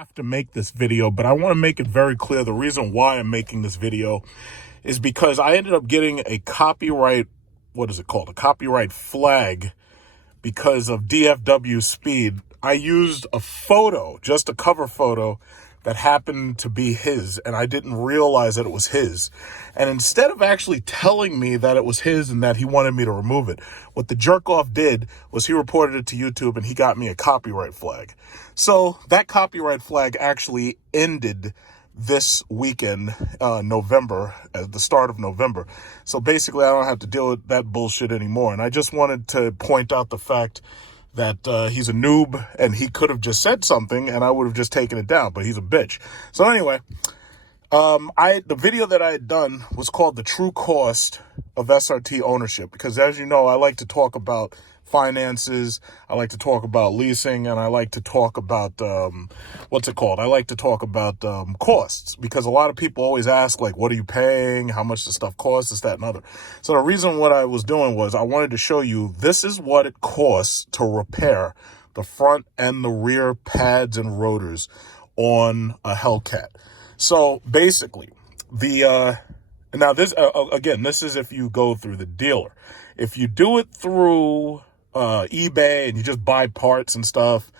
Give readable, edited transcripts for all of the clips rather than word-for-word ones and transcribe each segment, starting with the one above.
have to make this video, but I want to make it very clear. The reason why I'm making this video is because I ended up getting a copyright, what is it called? A copyright flag because of DFW speed. I used a photo, just a cover photo that happened to be his, and I didn't realize that it was his. And instead of actually telling me that it was his and that he wanted me to remove it, what the jerk-off did was he reported it to YouTube and he got me a copyright flag. So that copyright flag actually ended this weekend, November, at the start of November. So basically, I don't have to deal with that bullshit anymore. And I just wanted to point out the fact that he's a noob and he could have just said something and I would have just taken it down, but he's a bitch. So anyway, the video that I had done was called The True Cost of SRT Ownership, because as you know, I like to talk about finances, I like to talk about leasing, and I like to talk about, I like to talk about costs, because a lot of people always ask, like, what are you paying? How much the stuff costs? This, that, and other. So the reason what I was doing was I wanted to show you this is what it costs to repair the front and the rear pads and rotors on a Hellcat. So basically, now this, again, this is if you go through the dealer. If you do it through eBay and you just buy parts and stuff,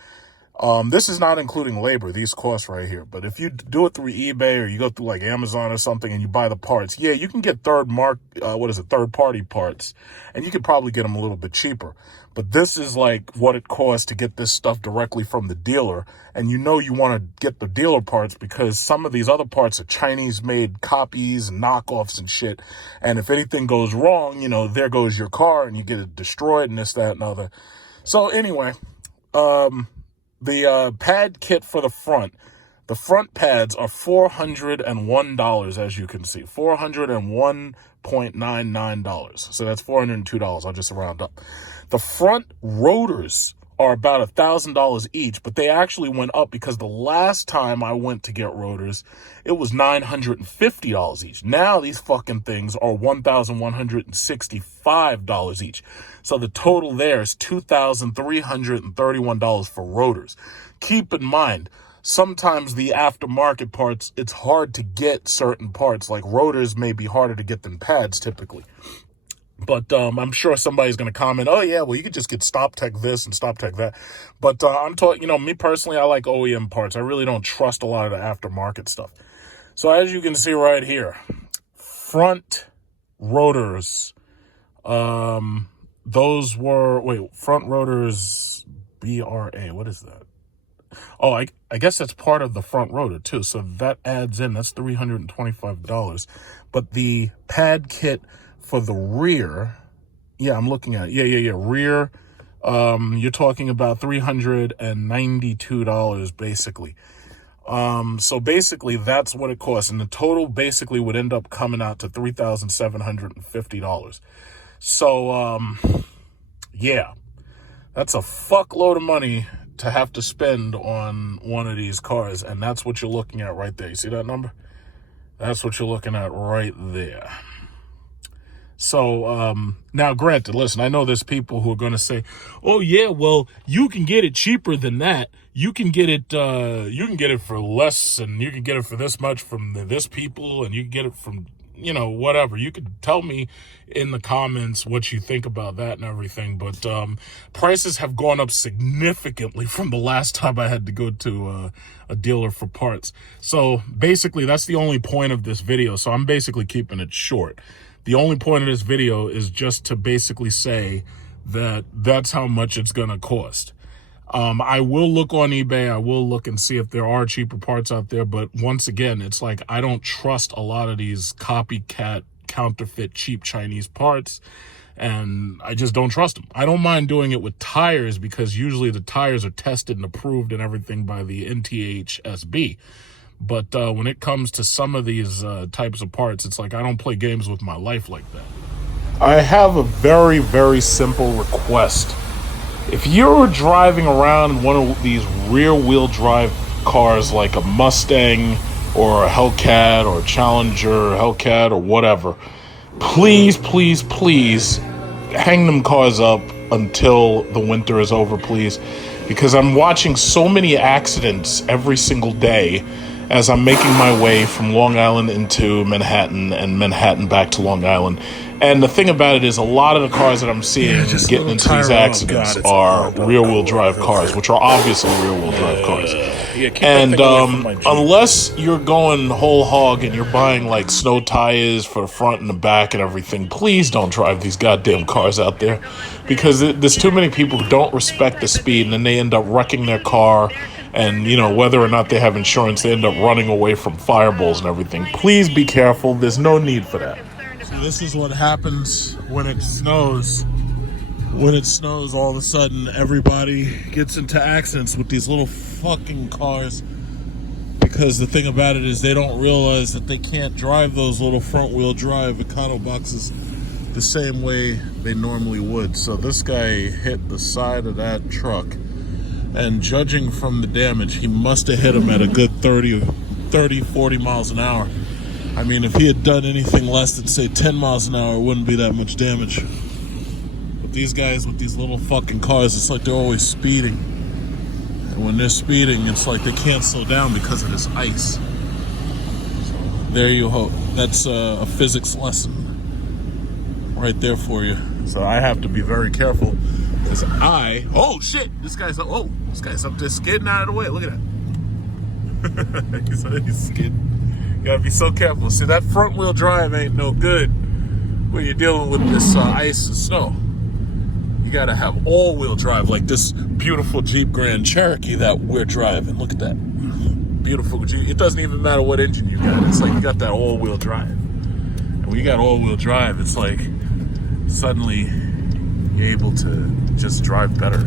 this is not including labor, these costs right here. But if you do it through eBay or you go through like Amazon or something and you buy the parts, yeah, you can get third-party parts, and you could probably get them a little bit cheaper. But this is like what it costs to get this stuff directly from the dealer. And you know you want to get the dealer parts because some of these other parts are Chinese-made copies and knockoffs and shit. And if anything goes wrong, you know, there goes your car and you get it destroyed and this, that, and other. So anyway, the pad kit for the front pads are $401, as you can see, $401.99. So that's $402. I'll just round up. The front rotors are about $1,000 each, but they actually went up because the last time I went to get rotors, it was $950 each. Now these fucking things are $1,165 each. So the total there is $2,331 for rotors. Keep in mind, sometimes the aftermarket parts, it's hard to get certain parts, like rotors may be harder to get than pads typically. But I'm sure somebody's going to comment, oh, yeah, well, you could just get Stop Tech this and Stop Tech that. But I'm talking, me personally, I like OEM parts. I really don't trust a lot of the aftermarket stuff. So as you can see right here, front rotors, those were, front rotors, BRA, what is that? Oh, I guess that's part of the front rotor too. So that adds in, that's $325. But the pad kit for the rear, yeah, I'm looking at it. Rear, you're talking about $392 basically. So basically that's what it costs. And the total basically would end up coming out to $3,750. So, yeah, that's a fuckload of money to have to spend on one of these cars. And that's what you're looking at right there. You see that number? That's what you're looking at right there. So, now granted, listen, I know there's people who are going to say, oh yeah, well, you can get it cheaper than that. You can get it for less, and you can get it for this much from this people, and you can get it from, whatever. You could tell me in the comments what you think about that and everything. But, prices have gone up significantly from the last time I had to go to a dealer for parts. So basically that's the only point of this video. So I'm basically keeping it short. The only point of this video is just to basically say that that's how much it's going to cost. I will look on eBay. I will look and see if there are cheaper parts out there. But once again, it's like I don't trust a lot of these copycat, counterfeit, cheap Chinese parts. And I just don't trust them. I don't mind doing it with tires because usually the tires are tested and approved and everything by the NTHSB. But when it comes to some of these types of parts, it's like I don't play games with my life like that. I have a very, very simple request. If you're driving around in one of these rear-wheel drive cars like a Mustang or a Hellcat or a Challenger Hellcat or whatever, please, please, please hang them cars up until the winter is over, please. because I'm watching so many accidents every single day as I'm making my way from Long Island into Manhattan and Manhattan back to Long Island. And the thing about it is, a lot of the cars that I'm seeing getting into these accidents are rear-wheel drive cars, which are obviously rear-wheel drive cars. And unless you're going whole hog and you're buying like snow tires for the front and the back and everything, please don't drive these goddamn cars out there, because there's too many people who don't respect the speed, and then they end up wrecking their car. And, you know, whether or not they have insurance, they end up running away from fireballs and everything. Please be careful. There's no need for that. So this is what happens when it snows. When it snows, all of a sudden, everybody gets into accidents with these little fucking cars. Because the thing about it is, they don't realize that they can't drive those little front-wheel drive Econo boxes the same way they normally would. So this guy hit the side of that truck. And judging from the damage, he must have hit him at a good 30, 40 miles an hour. I mean, if he had done anything less than, say, 10 miles an hour, it wouldn't be that much damage. But these guys with these little fucking cars, it's like they're always speeding. And when they're speeding, it's like they can't slow down because of this ice. So there you go. That's a physics lesson right there for you. So I have to be very careful. Because oh shit, this guy's up there skidding out of the way. Look at that. He's skidding. You gotta be so careful. See, that front wheel drive ain't no good when you're dealing with this ice and snow. You gotta have all wheel drive, like this beautiful Jeep Grand Cherokee that we're driving. Look at that. Beautiful Jeep. It doesn't even matter what engine you got. It's like you got that all wheel drive. And when you got all wheel drive, it's like suddenly you're able to just drive better.